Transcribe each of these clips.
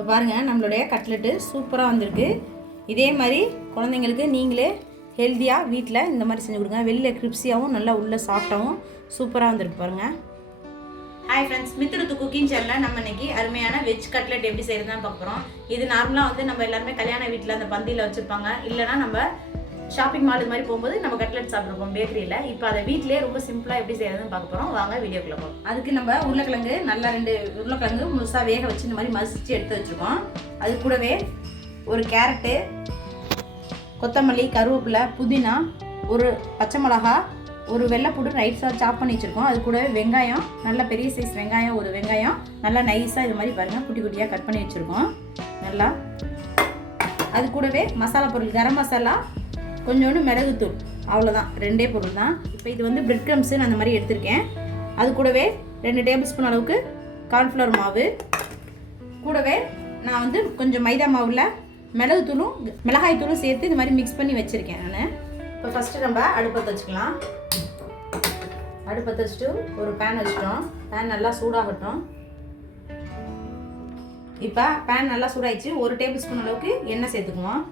இப்போ பாருங்கள், நம்மளுடைய கட்லெட்டு சூப்பராக வந்திருக்கு. இதே மாதிரி குழந்தைங்களுக்கு நீங்களே ஹெல்த்தியாக வீட்டில் இந்த மாதிரி செஞ்சு கொடுங்க. வெளியில் கிரிப்ஸியாகவும் நல்லா உள்ளே சாஃப்டாகவும் சூப்பராக வந்திருக்கு பாருங்கள். ஹாய் ஃப்ரெண்ட்ஸ், மித்ருத்து குக்கிங் சேனலில் நம்ம இன்றைக்கி அருமையான வெஜ் கட்லெட் எப்படி செய்கிறதுன்னு பார்க்க போகிறோம். இது நார்மலாக வந்து நம்ம எல்லாருமே கல்யாண வீட்டில் அந்த பந்தியில் வச்சுருப்பாங்க, இல்லைனா நம்ம ஷாப்பிங் மால் இது மாதிரி போகும்போது நம்ம கட்லெட் சாப்பிட்ருப்போம் பேக்கரியில். இப்போ அதை வீட்டிலே ரொம்ப சிம்பிளாக எப்படி செய்கிறதுன்னு பார்க்க போகிறோம். வாங்க வீடியோக்குள்ளே போகிறோம். அதுக்கு நம்ம உருளைக்கிழங்கு நல்லா 2 உருளைக்கிழங்கு முழுசாக வேக வச்சு இந்த மாதிரி மசிச்சு எடுத்து வச்சுருக்கோம். அது கூடவே ஒரு கேரட்டு, கொத்தமல்லி, கருவேப்பிலை, புதினா, ஒரு பச்சை மிளகா, ஒரு வெள்ளைப்பூடு நைஸாக சாப் பண்ணி வச்சுருக்கோம். அது கூடவே வெங்காயம், நல்ல பெரிய சைஸ் வெங்காயம், ஒரு வெங்காயம் நல்லா நைஸாக இது மாதிரி பாருங்கள் குட்டி குட்டியாக கட் பண்ணி வச்சுருக்கோம் நல்லா. அது கூடவே மசாலா பொருள், கரம் மசாலா, கொஞ்சோண்டு மிளகுத்தூள், அவ்வளோதான், 2 பொருள் தான். இப்போ இது வந்து பிரெட் க்ரம்ஸு நான் அந்த மாதிரி எடுத்திருக்கேன். அது கூடவே 2 டேபிள் ஸ்பூன் அளவுக்கு கார்ன்ஃப்ளவர் மாவு, கூடவே நான் வந்து கொஞ்சம் மைதா மாவில் மிளகுத்தூளும் மிளகாய் தூளும் சேர்த்து இந்த மாதிரி மிக்ஸ் பண்ணி வச்சுருக்கேன் நான். இப்போ ஃபஸ்ட்டு நம்ம அடுப்பத்தை வச்சுக்கலாம். அடுப்பத்தை வச்சுட்டு ஒரு பேன் வச்சுட்டோம். பேன் நல்லா சூடாகட்டும். இப்போ பேன் நல்லா சூடாயிடுச்சு. 1 டேபிள் ஸ்பூன் அளவுக்கு எண்ணெய் சேர்த்துக்குவோம்.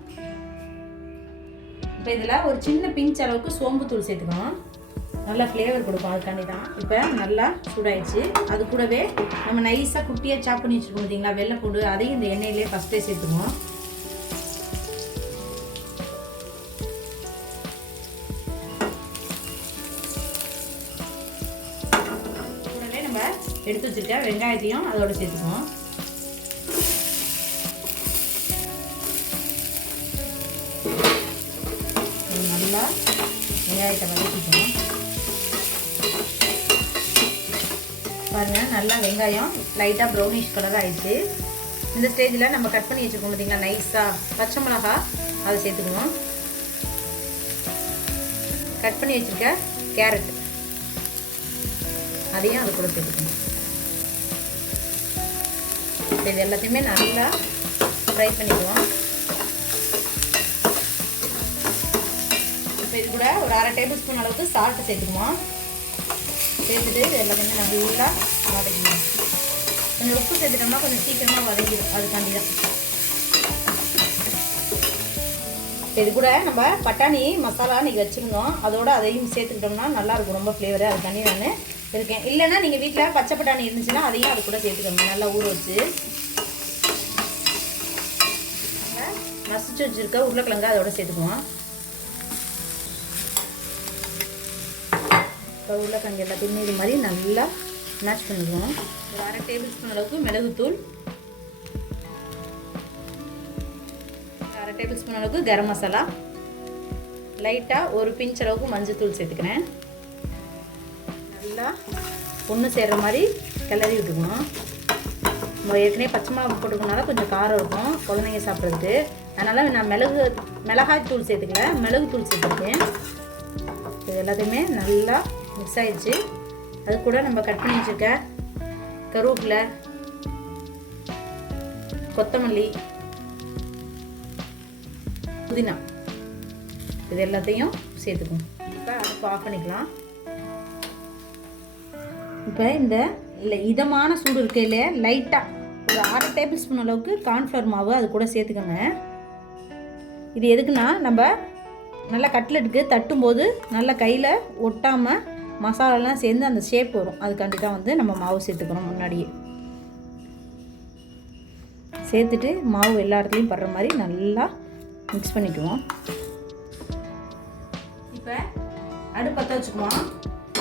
இப்போ இதில் ஒரு சின்ன பிஞ்ச் அளவுக்கு சோம்புத்தூள் சேர்த்துக்குவோம். நல்லா ஃப்ளேவர் கொடுக்கும், அதுக்காண்டி தான். இப்போ நல்லா சூடாயிடுச்சு. அது கூடவே நம்ம நைஸாக குட்டியாக சாப் பண்ணி வச்சுருக்கோம் பார்த்தீங்களா வெள்ளைப்பூடு, அதையும் இந்த எண்ணெயிலே ஃபஸ்ட்டே சேர்த்துக்குவோம். கூடவே நம்ம எடுத்து வச்சுருக்க வெங்காயத்தையும் அதோட சேர்த்துக்குவோம். நல்லா வெங்காயத்தை வதக்கிக்கணும். பாருங்கள், நல்லா வெங்காயம் லைட்டாக ப்ரௌனிஷ் கலர் ஆகிடுச்சு. இந்த ஸ்டேஜில் நம்ம கட் பண்ணி வச்சுருக்கோம் பார்த்தீங்களா நைஸாக பச்சை மிளகா, அதை சேர்த்துக்கணும். கட் பண்ணி வச்சுருக்க கேரட், அதையும் அது கூட சேர்த்துக்கணும். இது எல்லாத்தையுமே நல்லா ஃப்ரை பண்ணிக்குவோம். இப்போ இது கூட ஒரு 1/2 டேபிள் ஸ்பூன் அளவுக்கு சால்ட்டு சேர்த்துக்குவோம். சேர்த்துட்டு இது எல்லாத்தையுமே நல்லா வதக்கிடுவோம். கொஞ்சம் உப்பு சேர்த்துட்டோம்னா கொஞ்சம் சீக்கிரமாக வதங்கிடும், அதுக்காண்டி தான். இது கூட நம்ம பட்டாணி மசாலா இன்றைக்கி வச்சுருந்தோம், அதோடு அதையும் சேர்த்துக்கிட்டோம்னா நல்லாயிருக்கும், ரொம்ப ஃப்ளேவரு. அதுக்காண்டி நான் இருக்கேன். இல்லைன்னா நீங்கள் வீட்டில் பச்சை பட்டாணி இருந்துச்சுன்னா அதையும் அது கூட சேர்த்துக்கணும். நல்லா ஊற வச்சு மசிச்சு வச்சுருக்க உருளைக்கிழங்கு அதோட சேர்த்துக்குவோம். இப்போ உருளைக்கிழங்கு எல்லாத்தையுமே இது மாதிரி நல்லா மேட்ச் பண்ணிக்குவோம். ஒரு 1/2 டேபிள் ஸ்பூன் அளவுக்கு மிளகுத்தூள், 1/2 டேபிள் ஸ்பூன் அளவுக்கு கரம் மசாலா, லைட்டாக ஒரு பிஞ்ச் அளவுக்கு மஞ்சள் சேர்த்துக்கிறேன். நல்லா ஒன்று சேர்கிற மாதிரி கிளறி விட்டுக்கணும். நம்ம ஏற்கனவே பச்சை மிளகா போட்டுக்கனால கொஞ்சம் காரம் இருக்கும் குழந்தைங்க சாப்பிட்றதுக்கு, அதனால் நான் மிளகாய் தூள் சேர்த்துக்கல, மிளகுத்தூள் சேர்த்துருக்கேன். இது எல்லாத்தையுமே நல்லா மிக்ஸ் ஆகிடுச்சு. அது கூட நம்ம கட் பண்ணி வச்சுருக்க கருவேப்பிலை, கொத்தமல்லி, புதினா, இது எல்லாத்தையும் சேர்த்துக்கணும். இப்போ அடுப்பு ஆஃப் பண்ணிக்கலாம். இப்போ இந்த இதமான சூடு இருக்கையிலே லைட்டாக ஒரு 1/2 டேபிள் ஸ்பூன் அளவுக்கு கார்ன்ஃப்ளவர் மாவு அது கூட சேர்த்துக்கோங்க. இது எதுக்குன்னா நம்ம நல்லா கட்லெட்டுக்கு தட்டும்போது நல்லா கையில் ஒட்டாமல் மசாலாலாம் சேர்ந்து அந்த ஷேப் வரும், அதுக்காண்டி தான் வந்து நம்ம மாவு சேர்த்துக்கணும். முன்னாடியே சேர்த்துட்டு மாவு எல்லா இடத்துலையும் படுற மாதிரி நல்லா மிக்ஸ் பண்ணிக்குவோம். இப்போ அடுப்பத்தை வச்சுக்குவோம்.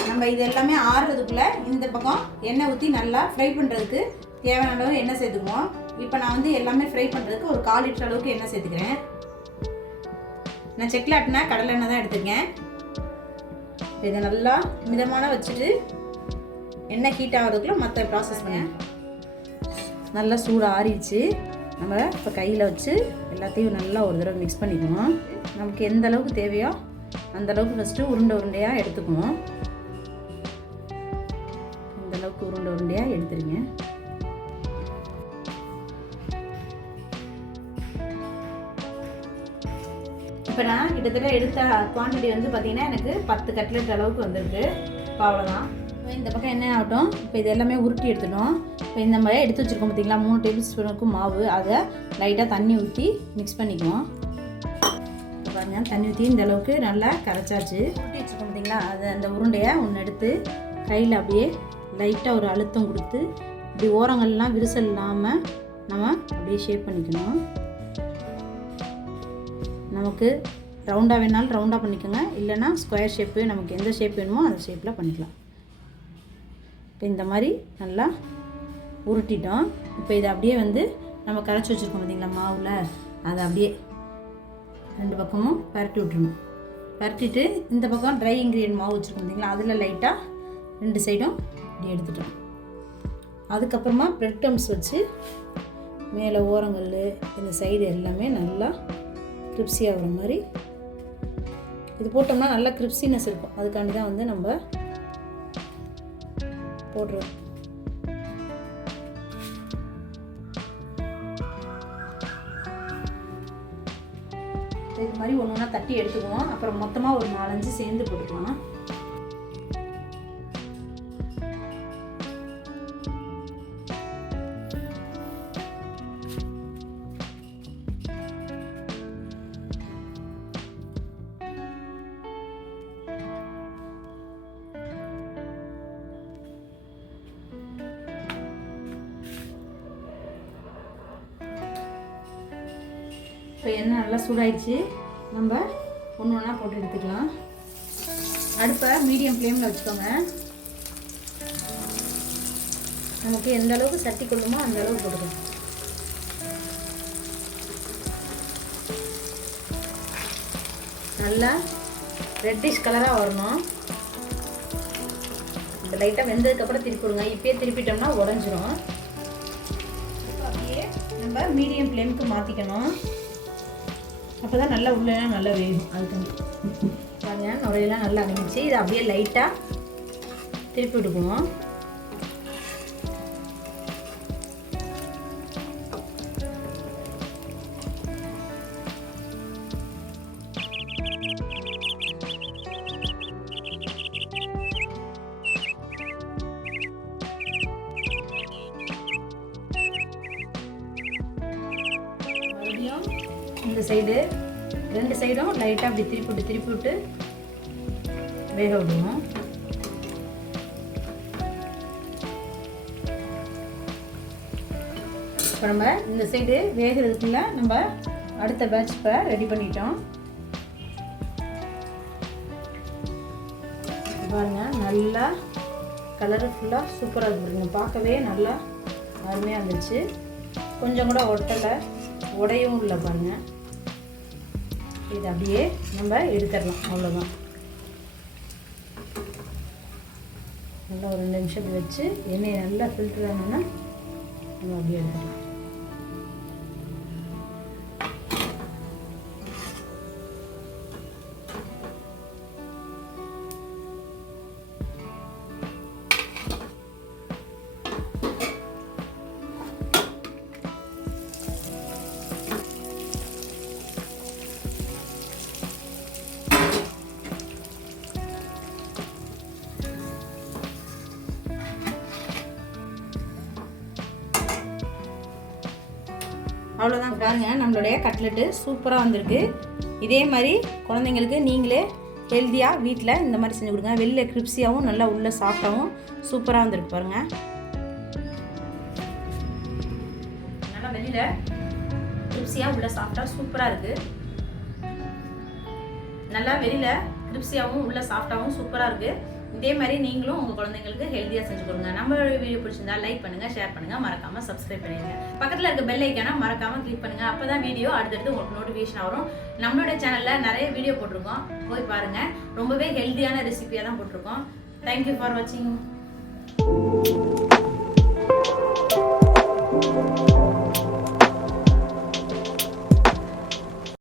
நம்ம இது எல்லாமே ஆறுறதுக்குள்ளே இந்த பக்கம் எண்ணெய் ஊற்றி நல்லா ஃப்ரை பண்ணுறதுக்கு தேவையான அளவு எண்ணெய் சேர்த்துக்குவோம். இப்போ நான் வந்து எல்லாமே ஃப்ரை பண்ணுறதுக்கு ஒரு 1/4 லிட்டர் அளவுக்கு எண்ணெய் சேர்த்துக்கிறேன். நான் செக்கில் ஆட்டினா கடலை எண்ணெய் தான் எடுத்துருக்கேன். இதை நல்லா மிதமான வச்சுட்டு எண்ணெய் ஹீட் ஆகிறதுக்குள்ள மற்ற ப்ராசஸ் பண்ண நல்லா சூடு ஆறிடுச்சு. நம்ம இப்போ கையில் வச்சு எல்லாத்தையும் நல்லா ஒரு தடவை மிக்ஸ் பண்ணிக்கணும். நமக்கு எந்த அளவுக்கு தேவையோ அந்த அளவுக்கு ஃபஸ்ட்டு உருண்டையாக எடுத்துக்கணும். இந்த அளவுக்கு உருண்டையாக எடுத்துருங்க. இப்போ நான் கிட்டத்தட்ட எடுத்த குவான்டிட்டி வந்து பார்த்திங்கன்னா எனக்கு 10 கட்லெட் அளவுக்கு வந்திருக்கு. இப்போ அவ்வளோதான். இந்த பக்கம் என்ன ஆகட்டும், இப்போ இது எல்லாமே உருட்டி எடுத்துட்டோம். இப்போ இந்த மாதிரி எடுத்து வச்சுருக்கோம் பார்த்திங்களா, 3 டேபிள் ஸ்பூனுக்கு மாவு. அதை லைட்டாக தண்ணி ஊற்றி மிக்ஸ் பண்ணிக்குவோம். பாருங்கள், தண்ணி ஊற்றி இந்த அளவுக்கு நல்லா கரைச்சாச்சு. ஊற்றி வச்சுருக்கோம் பார்த்திங்களா, அதை அந்த உருண்டையை ஒன்று எடுத்து கையில் அப்படியே லைட்டாக ஒரு அழுத்தம் கொடுத்து இப்படி ஓரங்கள்லாம் விரிசல் இல்லாமல் நம்ம அப்படியே ஷேப் பண்ணிக்கணும். நமக்கு ரவுண்டாக வேணாலும் ரவுண்டாக பண்ணிக்கோங்க, இல்லைன்னா ஸ்கொயர் ஷேப்பு, நமக்கு எந்த ஷேப் வேணுமோ அந்த ஷேப்பில் பண்ணிக்கலாம். இப்போ இந்த மாதிரி நல்லா உருட்டிட்டோம். இப்போ இதை அப்படியே நம்ம கரைச்சி வச்சுருக்கோம் பார்த்திங்களா மாவில், அதை அப்படியே 2 பக்கமும் பரட்டி விட்டுருணும். பரட்டிட்டு இந்த பக்கம் ட்ரை இன்க்ரீடியன்ட் மாவு வச்சுருக்கோம் பார்த்திங்களா, அதில் லைட்டாக 2 சைடும் இப்படி எடுத்துட்டோம். அதுக்கப்புறமா ப்ரெட் க்ரம்ஸ் வச்சு மேலே ஓரங்கள் இந்த சைடு எல்லாமே நல்லா கிரிப்ஸியாக வர மாதிரி இது போட்டோம்னா நல்லா கிரிப்ஸினஸ் இருக்கும். அதுக்காண்டி தான் நம்ம போடுறோம். இது மாதிரி ஒன்று ஒன்றா தட்டி எடுத்துக்குவோம். அப்புறம் மொத்தமாக ஒரு 4-5 சேர்ந்து போட்டுக்கலாம். இப்போ எண்ணெய் நல்லா சூடாயிடுச்சு. நம்ம ஒன்று ஒன்றா போட்டு எடுத்துக்கலாம். அடுப்பை மீடியம் ஃப்ளேமில் வச்சுக்கோங்க. நமக்கு எந்த அளவுக்கு சட்டி கொள்ளுமோ அந்த அளவுக்கு போட்டுக்கலாம். நல்லா ரெட்டிஷ் கலராக வரணும். இந்த லைட்டாக வெந்ததுக்கப்புறம் திருப்பி விடுங்க. இப்போயே திருப்பிட்டோம்னா உடஞ்சிரும். அப்படியே நம்ம மீடியம் ஃப்ளேமுக்கு மாற்றிக்கணும். அப்போ தான் நல்லா உள்ளெல்லாம் நல்லா வேகும். அதுக்கு பாருங்கள், நுரையெல்லாம் நல்லா வந்துச்சு. இதை அப்படியே லைட்டாக திருப்பி விட்டுக்குவோம். இந்த சைடு 2 சைடும் லைட்டாக அப்படி திருப்பி விட்டு வேக விடுவோம். இப்போ நம்ம இந்த சைடு வேகிறதுக்குள்ள நம்ம அடுத்த பேட்ச் இப்போ ரெடி பண்ணிட்டோம். பாருங்க, நல்லா கலர்ஃபுல்லாக சூப்பராக இருக்குங்க. பார்க்கவே நல்லா அருமையாக இருந்துச்சு. கொஞ்சம் கூட ஒட்டலை, உடையும் இல்லை. பாருங்கள், இது அப்படியே நம்ம எடுத்துடலாம். அவ்வளோதான். நல்லா ஒரு 2 நிமிஷம் வச்சு எண்ணெயை நல்லா ஃபில்டர் ஆனோன்னா நம்ம அப்படியே எடுத்துடலாம். அவ்வளோதான் பாருங்க, நம்மளுடைய கட்லெட்டு சூப்பராக வந்திருக்கு. இதே மாதிரி குழந்தைங்களுக்கு நீங்களே ஹெல்த்தியாக வீட்டில் இந்த மாதிரி செஞ்சு கொடுங்க. வெளியில் கிரிப்ஸியாகவும் நல்லா உள்ளே சாஃப்டாகவும் சூப்பராக வந்திருக்கு பாருங்கள். நல்லா வெளியில் கிரிப்ஸியாக உள்ளே சாஃப்டாக சூப்பராக இருக்குது. நல்லா வெளியில் கிரிப்ஸியாகவும் உள்ளே சாஃப்டாகவும் சூப்பராக இருக்குது. இதே மாதிரி நீங்களும் உங்கள் குழந்தைங்களுக்கு ஹெல்த்தியாக செஞ்சு கொடுங்க. நம்மளோட வீடியோ பிடிச்சிருந்தா லைக் பண்ணுங்கள், ஷேர் பண்ணுங்கள், மறக்காமல் சப்ஸ்கிரைப் பண்ணிடுங்க. பக்கத்தில் இருக்க பெல் ஐக்கானை மறக்காமல் கிளிக் பண்ணுங்கள். அப்போ தான் வீடியோ அடுத்தடுத்து உங்களுக்கு நோட்டிஃபிகேஷன் வரும். நம்மளோட சேனலில் நிறைய வீடியோ போட்டிருக்கோம், போய் பாருங்கள். ரொம்பவே ஹெல்த்தியான ரெசிபியாக தான் போட்டிருக்கோம். தேங்க்யூ ஃபார் வாட்சிங்.